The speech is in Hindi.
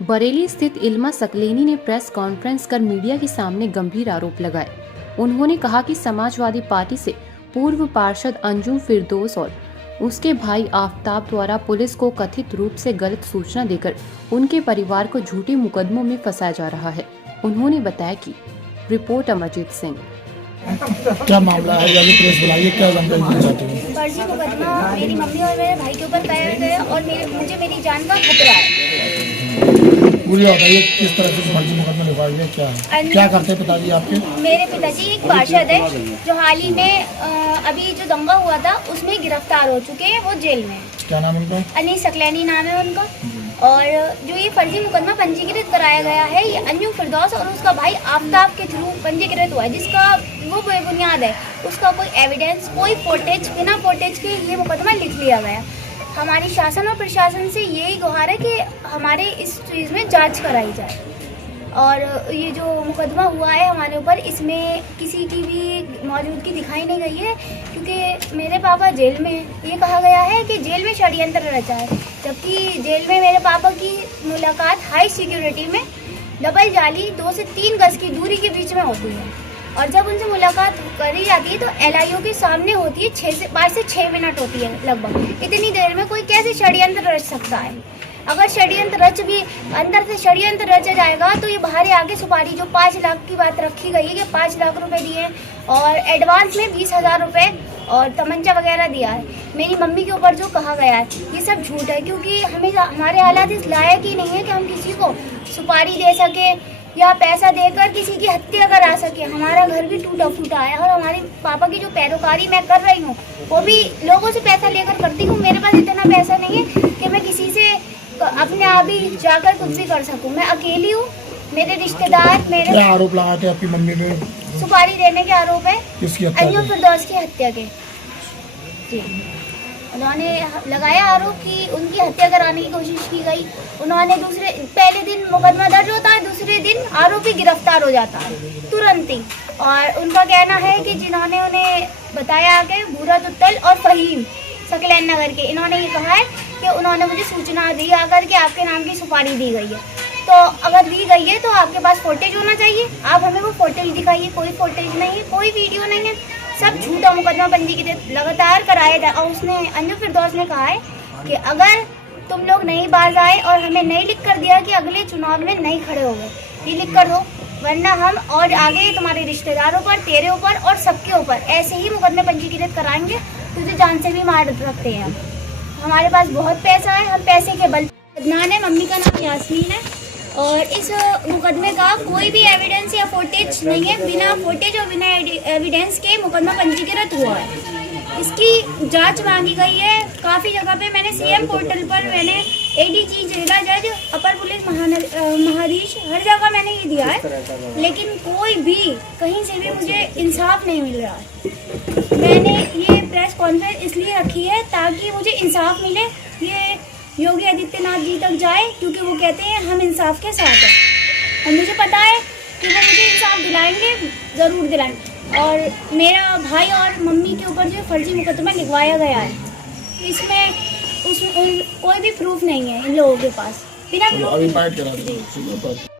बरेली स्थित इल्मा सकलेनी ने प्रेस कॉन्फ्रेंस कर मीडिया के सामने गंभीर आरोप लगाए। उन्होंने कहा कि समाजवादी पार्टी से पूर्व पार्षद अंजुम फिरदौस और उसके भाई आफ्ताब द्वारा पुलिस को कथित रूप से गलत सूचना देकर उनके परिवार को झूठे मुकदमों में फंसाया जा रहा है। उन्होंने बताया कि रिपोर्ट अमरजीत सिंह। क्या मामला है, या प्रेस बुलाइए, क्या जानकारी चाहते हैं? फर्जी मुकदमा मेरी मम्मी और मेरे भाई के ऊपर पाया गया और मुझे मेरी जान का खतरा है। पूरी बताइए किस तरह से फर्जी मुकदमा लिखवाया गया, क्या है? क्या करते हैं पिताजी आपके? मेरे पिताजी एक पार्षद है जो हाल ही में अभी जो दंगा हुआ था उसमें गिरफ्तार हो चुके हैं, वो जेल में है। क्या नाम उनका? अली सकलैनी नाम है उनका। और जो ये फर्जी मुकदमा पंजीकृत कराया गया है, ये अंजुम फिरदौस और उसका भाई आफ्ताब के थ्रू पंजीकृत हुआ है, जिसका वो बेबुनियाद है। उसका कोई एविडेंस, कोई फुटेज, बिना फुटेज के ये मुकदमा लिख लिया गया। हमारी शासन और प्रशासन से यही गुहार है कि हमारे इस चीज़ में जांच कराई जाए। और ये जो मुकदमा हुआ है हमारे ऊपर, इसमें किसी की भी मौजूदगी दिखाई नहीं गई है, क्योंकि मेरे पापा जेल में हैं। ये कहा गया है कि जेल में षड्यंत्र रचा है, जबकि जेल में मेरे पापा की मुलाकात हाई सिक्योरिटी में डबल जाली 2 से 3 गज की दूरी के बीच में होती है। और जब उनसे मुलाकात करी जाती है तो LIO के सामने होती है, 5 से 6 मिनट होती है लगभग। इतनी देर में कोई कैसे षड्यंत्र रच सकता है? अगर षड्यंत्र रच भी अंदर से षड्यंत्र रचा जाएगा तो ये बाहर आगे सुपारी जो 5 लाख की बात रखी गई है कि 5 लाख रुपए दिए और एडवांस में 20,000 रुपये और तमंचा वगैरह दिया है। मेरी मम्मी के ऊपर जो कहा गया है ये सब झूठ है, क्योंकि हमारे हालात इस लायक ही नहीं है कि हम किसी को सुपारी दे सके या पैसा देकर किसी की हत्या करा सके। हमारा घर भी टूटा फूटा है और हमारे पापा की जो पैरोकारी मैं कर रही हूँ वो भी लोगों से पैसा लेकर करती हूँ। मेरे पास इतना पैसा नहीं है कि मैं किसी से अपने आप ही जाकर कुछ भी कर सकूं। मैं अकेली हूँ। मेरे रिश्तेदार मेरे क्या आरोप लगाते हैं आपकी मम्मी में? सुपारी देने के आरोप है, अंजुम फिरदौस की हत्या के। जी, उन्होंने लगाया आरोप कि उनकी हत्या कराने की कोशिश की गई। उन्होंने पहले दिन मुकदमा दर्ज होता है, दूसरे दिन आरोपी गिरफ्तार हो जाता है तुरंत ही। और उनका कहना है कि जिन्होंने उन्हें बताया कि भूरा तुत्तल और फहीम सकलैन नगर के, इन्होंने ये कहा है कि उन्होंने मुझे सूचना दी आकर के आपके नाम की सुपारी दी गई है। तो अगर दी गई है तो आपके पास फोटेज होना चाहिए, आप हमें वो फोटेज दिखाइए। कोई फोटेज नहीं है, कोई वीडियो नहीं है, सब झूठा मुकदमा पंजीकृत लगातार कराया था। और उसने अंजुम फिरदौस ने कहा है कि अगर तुम लोग नहीं बाज आए और हमें नहीं लिख कर दिया कि अगले चुनाव में नहीं खड़े हो गए, ये लिख कर दो, वरना हम और आगे तुम्हारे रिश्तेदारों पर, तेरे ऊपर और सबके ऊपर ऐसे ही मुकदमे पंजीकृत कराएंगे, तुझे जान से भी मार रखते हैं। हमारे पास बहुत पैसा है, हम पैसे के बल। अदनान है, मम्मी का नाम यास्मीन है और इस मुकदमे का कोई भी एविडेंस या फुटेज नहीं है। बिना फुटेज और बिना एविडेंस के मुकदमा पंजीकृत हुआ है। इसकी जांच मांगी गई है काफ़ी जगह पे। मैंने CM पोर्टल पर, मैंने ADG, जिला जज, अपर पुलिस महाधीश, हर जगह मैंने ये दिया है, लेकिन कोई भी कहीं से भी मुझे इंसाफ नहीं मिल रहा है। मैंने ये प्रेस कॉन्फ्रेंस इसलिए रखी है ताकि मुझे इंसाफ मिले, ये योगी आदित्यनाथ जी तक जाए, क्योंकि वो कहते हैं हम इंसाफ के साथ हैं और मुझे पता है कि वो मुझे इंसाफ दिलाएंगे, ज़रूर दिलाएंगे। और मेरा भाई और मम्मी के ऊपर जो फर्जी मुकदमा लिखवाया गया है, इसमें कोई भी प्रूफ नहीं है इन लोगों के पास। बिना प्रूफ